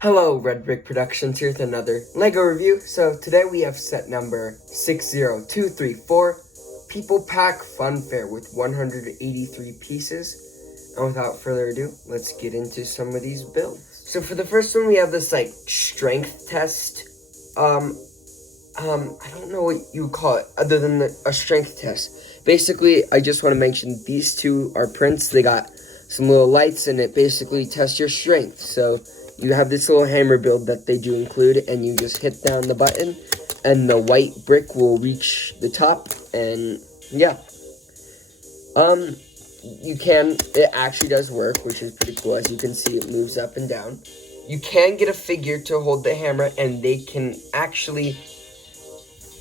Hello, Red Brick Productions here with another LEGO review. So today we have set number 60234, People Pack Fun Fair with 183 pieces. And without further ado, let's get into some of these builds. So for the first one, we have this strength test. I don't know what you would call it other than a strength test. Basically, I just want to mention these two are prints. They got some little lights and it basically tests your strength. So you have this little hammer build that they do include, and you just hit down the button and the white brick will reach the top, and yeah. It actually does work, which is pretty cool. As you can see, it moves up and down. You can get a figure to hold the hammer, and they can actually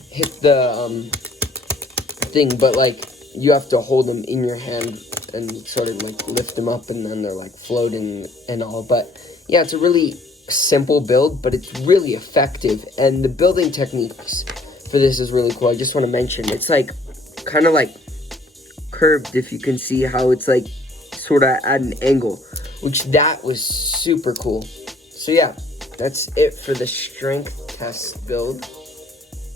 hit the thing, but you have to hold them in your hand and sort of lift them up, and then they're floating and all. But yeah, it's a really simple build, but it's really effective, and the building techniques for this is really cool. I just want to mention it's kind of curved, if you can see how it's sort of at an angle, which that was super cool. So yeah, that's it for the strength test build.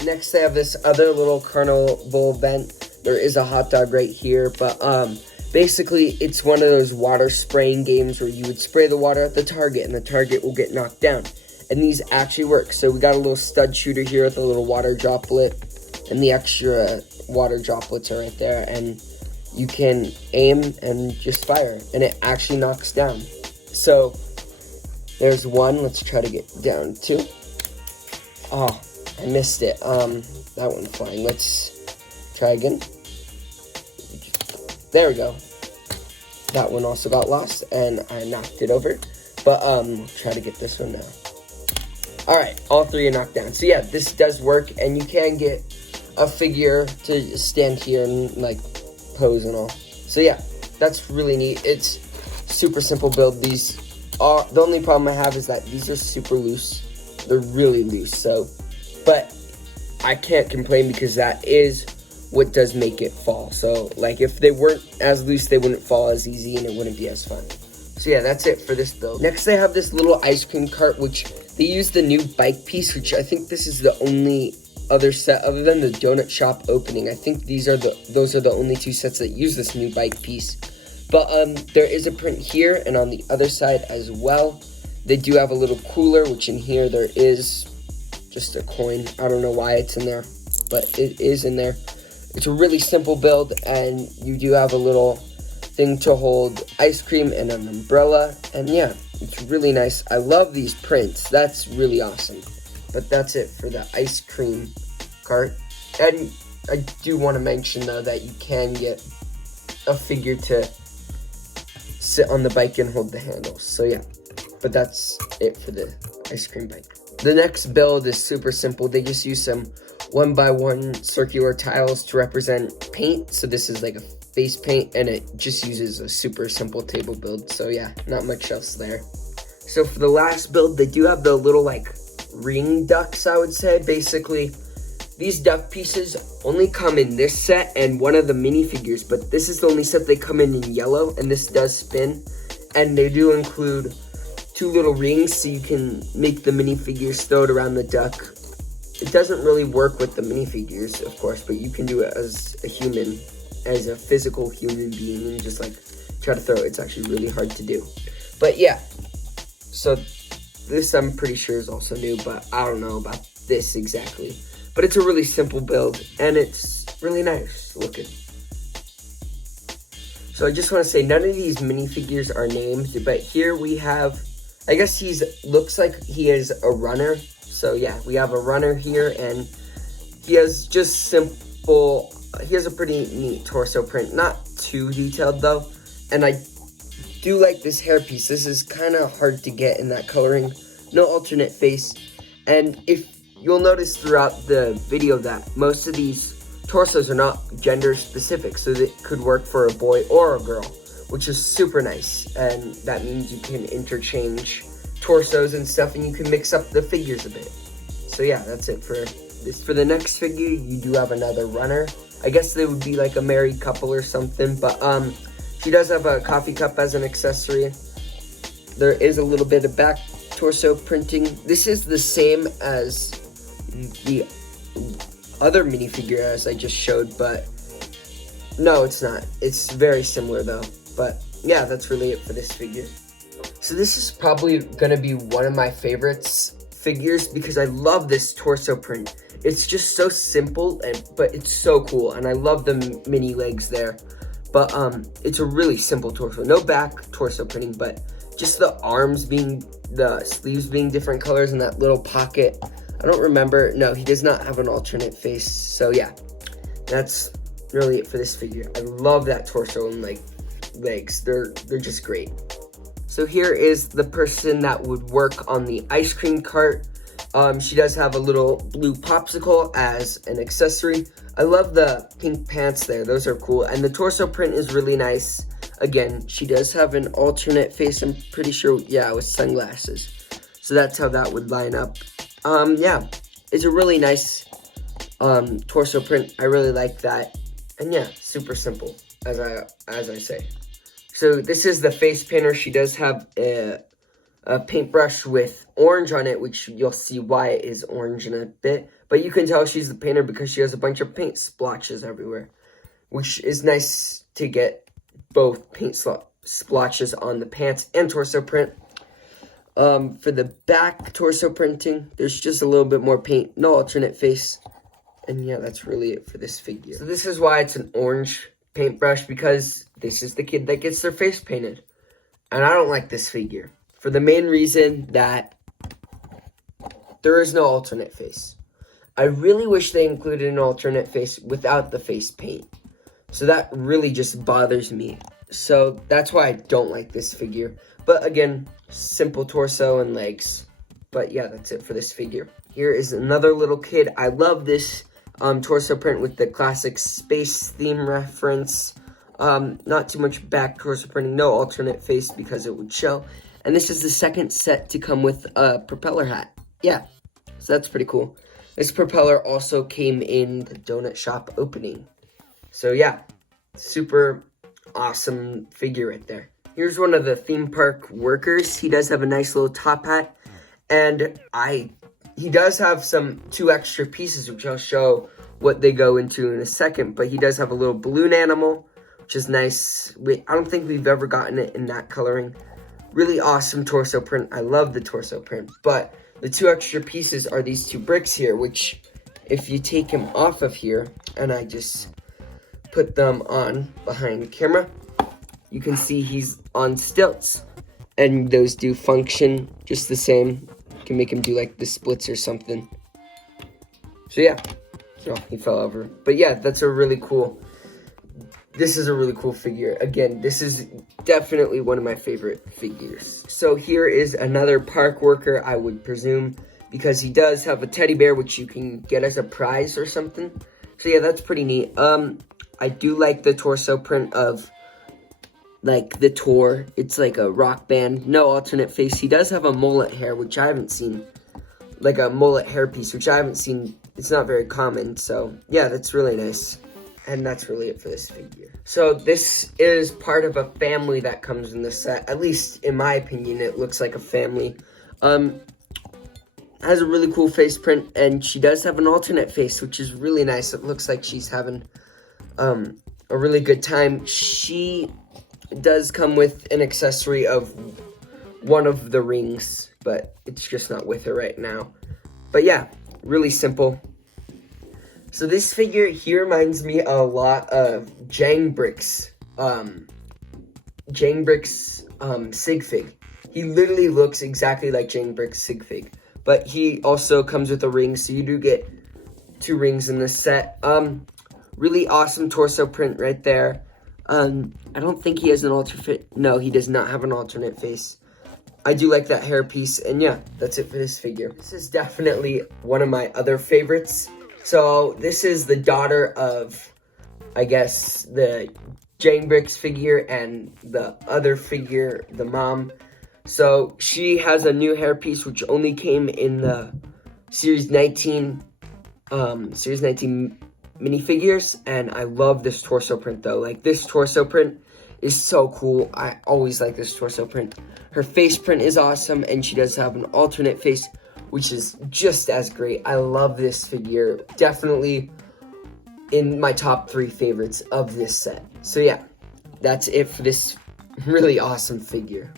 Next, I have this other little carnival event. There is a hot dog right here, but basically, it's one of those water spraying games where you would spray the water at the target and the target will get knocked down. And these actually work. So we got a little stud shooter here with a little water droplet, and the extra water droplets are right there. And you can aim and just fire, and it actually knocks down. So there's one. Let's try to get down two. Oh, I missed it. That one flying. Let's try again. There we go. That one also got lost, and I knocked it over. But, try to get this one now. Alright, all three are knocked down. So, yeah, this does work, and you can get a figure to stand here and, pose and all. So, yeah, that's really neat. It's super simple build. These are, the only problem I have is that these are super loose. They're really loose, so. But I can't complain because that is what does make it fall. So if they weren't as loose, they wouldn't fall as easy and it wouldn't be as fun. So yeah, that's it for this build. Next, they have this little ice cream cart, which they use the new bike piece, which I think this is the only other set other than the donut shop opening. I think those are the only two sets that use this new bike piece. But there is a print here and on the other side as well. They do have a little cooler, which in here there is just a coin. I don't know why it's in there, but it is in there. It's a really simple build, and you do have a little thing to hold ice cream and an umbrella, and yeah, it's really nice. I love these prints. That's really awesome. But that's it for the ice cream cart. And I do want to mention, though, that you can get a figure to sit on the bike and hold the handles. So yeah, but that's it for the ice cream bike. The next build is super simple. They just use some 1x1 circular tiles to represent paint. So this is a face paint, and it just uses a super simple table build. So yeah, not much else there. So for the last build, they do have the little ring ducks, I would say. Basically, these duck pieces only come in this set and one of the minifigures, but this is the only set they come in yellow, and this does spin. And they do include two little rings so you can make the minifigures throw it around the duck. It doesn't really work with the minifigures, of course, but you can do it as a human, as a physical human being, and just try to throw it. It's actually really hard to do. But yeah, so this I'm pretty sure is also new, but I don't know about this exactly. But it's a really simple build, and it's really nice looking. So I just want to say, none of these minifigures are named, but here we have, I guess looks like he is a runner. So yeah, we have a runner here, and he has he has a pretty neat torso print. Not too detailed though, and I do like this hairpiece. This is kind of hard to get in that coloring. No alternate face, and if you'll notice throughout the video that most of these torsos are not gender specific, so they could work for a boy or a girl, which is super nice, and that means you can interchange torsos and stuff, and you can mix up the figures a bit. So yeah, that's it for this. For the next figure, you do have another runner. I guess they would be a married couple or something, but she does have a coffee cup as an accessory. There is a little bit of back torso printing. This is the same as the other minifigure as I just showed, but no, it's not. It's very similar though. But yeah, that's really it for this figure. So this is probably gonna be one of my favorites figures because I love this torso print. It's just so simple, but it's so cool, and I love the mini legs there. But it's a really simple torso. No back torso printing, but just the arms the sleeves being different colors and that little pocket. I don't remember. No, he does not have an alternate face. So yeah, that's really it for this figure. I love that torso and like legs. They're just great. So here is the person that would work on the ice cream cart. She does have a little blue popsicle as an accessory. I love the pink pants there. Those are cool. And the torso print is really nice. Again, she does have an alternate face. I'm pretty sure, yeah, with sunglasses. So that's how that would line up. Yeah, it's a really nice torso print. I really like that. And yeah, super simple, as I say. So this is the face painter. She does have a paintbrush with orange on it, which you'll see why it is orange in a bit. But you can tell she's the painter because she has a bunch of paint splotches everywhere, which is nice to get both paint splotches on the pants and torso print. For the back torso printing, there's just a little bit more paint, no alternate face. And yeah, that's really it for this figure. So this is why it's an orange paintbrush, because this is the kid that gets their face painted. And I don't like this figure for the main reason that there is no alternate face. I really wish they included an alternate face without the face paint. So that really just bothers me. So that's why I don't like this figure. But again, simple torso and legs. But yeah, that's it for this figure. Here is another little kid. I love this torso print with the classic space theme reference. Not too much back torso printing, no alternate face because it would show. And this is the second set to come with a propeller hat. Yeah, so that's pretty cool. This propeller also came in the donut shop opening. So yeah, super awesome figure right there. Here's one of the theme park workers. He does have a nice little top hat. And he does have two extra pieces, which I'll show what they go into in a second. But he does have a little balloon animal, which is nice. I don't think we've ever gotten it in that coloring. Really awesome torso print. I love the torso print. But the two extra pieces are these two bricks here, which if you take him off of here, and I just put them on behind the camera, you can see he's on stilts. And those do function just the same. You can make him do like the splits or something. So yeah. Oh, he fell over. But yeah, this is a really cool figure. Again, this is definitely one of my favorite figures. So here is another park worker, I would presume, because he does have a teddy bear, which you can get as a prize or something. So yeah, that's pretty neat. I do like the torso print of like the tour. It's like a rock band, no alternate face. He does have a mullet hair, which I haven't seen, like a mullet hairpiece, which I haven't seen. It's not very common. So yeah, that's really nice. And that's really it for this figure. So this is part of a family that comes in the set. At least in my opinion, it looks like a family. Has a really cool face print, and she does have an alternate face, which is really nice. It looks like she's having a really good time. She does come with an accessory of one of the rings, but it's just not with her right now. But yeah, really simple. So this figure, he reminds me a lot of Jangbrick's Sigfig. He literally looks exactly like Jangbrick's Sigfig. But he also comes with a ring, so you do get 2 rings in this set. Really awesome torso print right there. I don't think he has an alternate. No, he does not have an alternate face. I do like that hairpiece, and yeah, that's it for this figure. This is definitely one of my other favorites. So this is the daughter of, I guess, the Jangbrick's figure and the other figure, the mom. So she has a new hairpiece, which only came in the Series 19 minifigures, and I love this torso print though. Like, this torso print is so cool. I always like this torso print. Her face print is awesome, and she does have an alternate face, which is just as great. I love this figure. Definitely in my top 3 favorites of this set. So yeah, that's it for this really awesome figure.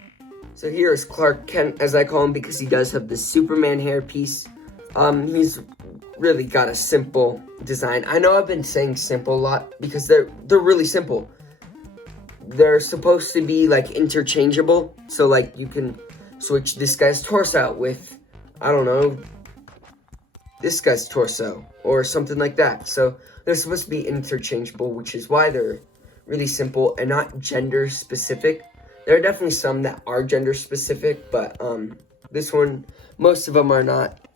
So here is Clark Kent, as I call him, because he does have the Superman hair piece. He's really got a simple design. I know I've been saying simple a lot because they're really simple. They're supposed to be like interchangeable, so like you can switch this guy's torso out with, I don't know, this guy's torso or something like that. So they're supposed to be interchangeable, which is why they're really simple and not gender specific. There are definitely some that are gender specific, but this one, most of them are not.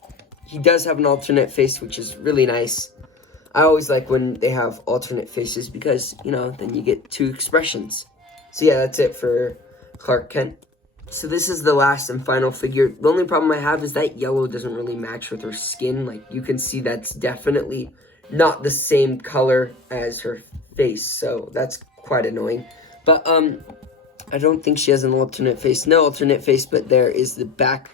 He does have an alternate face, which is really nice. I always like when they have alternate faces because, you know, then you get 2 expressions. So yeah, that's it for Clark Kent. So this is the last and final figure. The only problem I have is that yellow doesn't really match with her skin. Like, you can see that's definitely not the same color as her face, so that's quite annoying. But I don't think she has an alternate face. No alternate face, but there is the back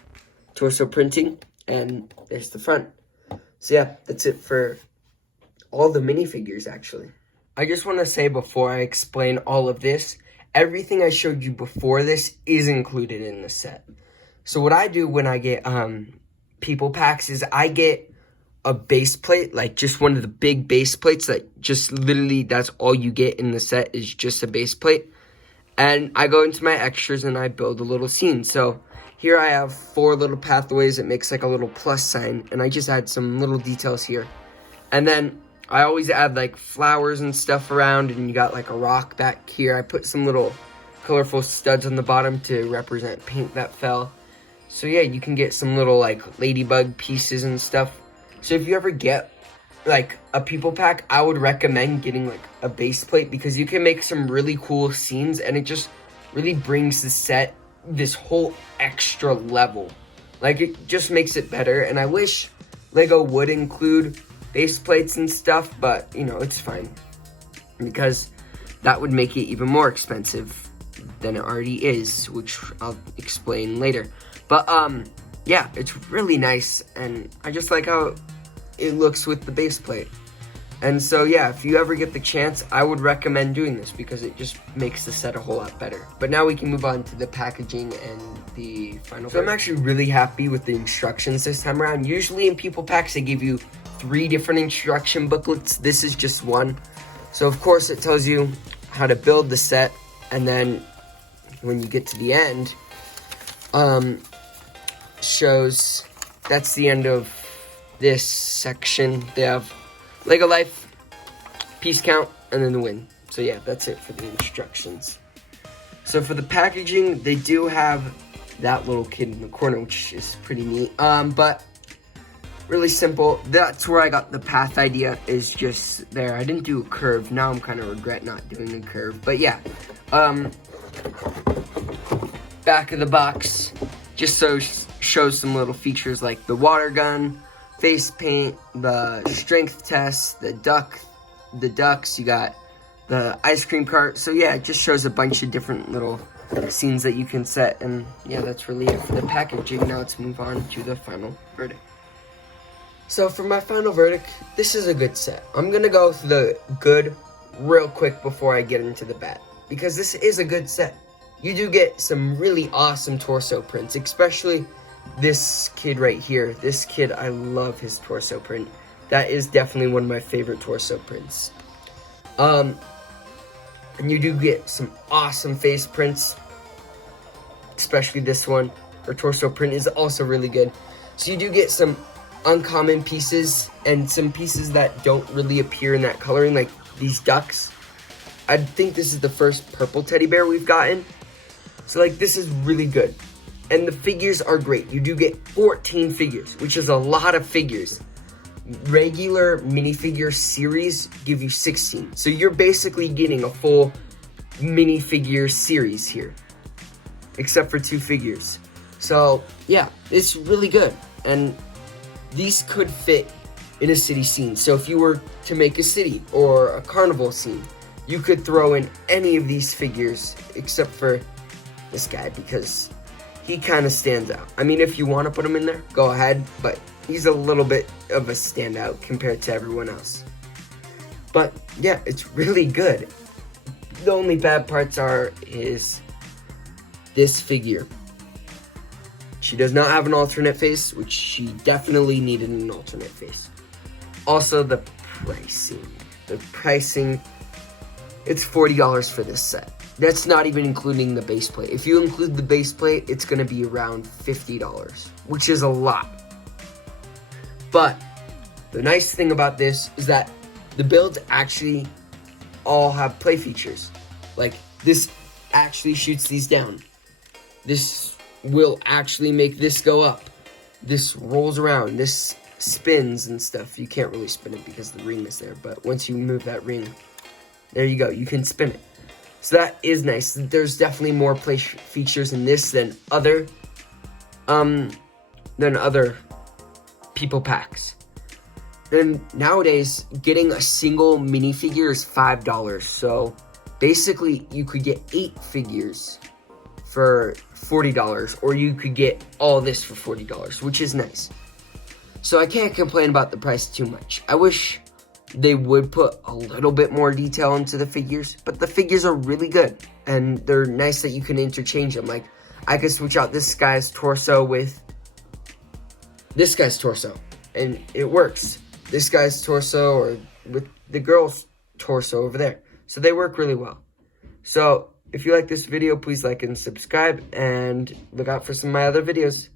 torso printing, and there's the front. So yeah, that's it for all the minifigures, actually. I just want to say before I explain all of this, everything I showed you before this is included in the set. So what I do when I get people packs is I get a base plate, like just one of the big base plates that just literally, that's all you get in the set is just a base plate. And I go into my extras and I build a little scene. So here I have 4 little pathways. It makes like a little plus sign. And I just add some little details here. And then I always add like flowers and stuff around. And you got like a rock back here. I put some little colorful studs on the bottom to represent paint that fell. So yeah, you can get some little like ladybug pieces and stuff. So if you ever get like a people pack, I would recommend getting like a base plate because you can make some really cool scenes and it just really brings the set this whole extra level. Like, it just makes it better. And I wish Lego would include base plates and stuff, but you know, it's fine because that would make it even more expensive than it already is, which I'll explain later. But yeah, it's really nice and I just like how it looks with the base plate. And so yeah, if you ever get the chance, I would recommend doing this because it just makes the set a whole lot better. But now we can move on to the packaging and the final. So I'm actually really happy with the instructions this time around. Usually in people packs they give you 3 different instruction booklets. This is just one. So of course it tells you how to build the set, and then when you get to the end, shows that's the end of this section. They have Lego life, piece count, and then the win. So yeah, that's it for the instructions. So for the packaging, they do have that little kid in the corner, which is pretty neat. But really simple. That's where I got the path idea, is just there. I didn't do a curve. Now I'm kind of regret not doing a curve. But yeah, back of the box just shows some little features like the water gun, face paint, the strength test, the ducks, you got the ice cream cart. So yeah, it just shows a bunch of different little scenes that you can set. And yeah, that's really it for the packaging. Now let's move on to the final verdict. So for my final verdict, this is a good set. I'm gonna go through the good real quick before I get into the bad, because this is a good set. You do get some really awesome torso prints, especially this kid right here. This kid, I love his torso print. That is definitely one of my favorite torso prints. And you do get some awesome face prints, especially this one. Her torso print is also really good. So you do get some uncommon pieces and some pieces that don't really appear in that coloring, like these ducks. I think this is the first purple teddy bear we've gotten. So like, this is really good. And the figures are great. You do get 14 figures, which is a lot of figures. Regular minifigure series give you 16. So you're basically getting a full minifigure series here, except for 2 figures. So yeah, it's really good. And these could fit in a city scene. So if you were to make a city or a carnival scene, you could throw in any of these figures except for this guy because he kind of stands out. I mean, if you want to put him in there, go ahead, but he's a little bit of a standout compared to everyone else. But yeah, it's really good. The only bad parts are this figure. She does not have an alternate face, which she definitely needed an alternate face. Also, the pricing. The pricing, it's $40 for this set. That's not even including the base plate. If you include the base plate, it's going to be around $50, which is a lot. But the nice thing about this is that the builds actually all have play features. Like, this actually shoots these down. This will actually make this go up. This rolls around. This spins and stuff. You can't really spin it because the ring is there, but once you move that ring, there you go. You can spin it. So that is nice. There's definitely more play features in this than other people packs. And nowadays, getting a single minifigure is $5. So basically, you could get 8 figures for $40, or you could get all this for $40, which is nice. So I can't complain about the price too much. I wish they would put a little bit more detail into the figures, but the figures are really good, and they're nice that you can interchange them. Like, I could switch out this guy's torso with this guy's torso, and it works. This guy's torso or with the girl's torso over there. So they work really well. So if you like this video, please like and subscribe, and look out for some of my other videos.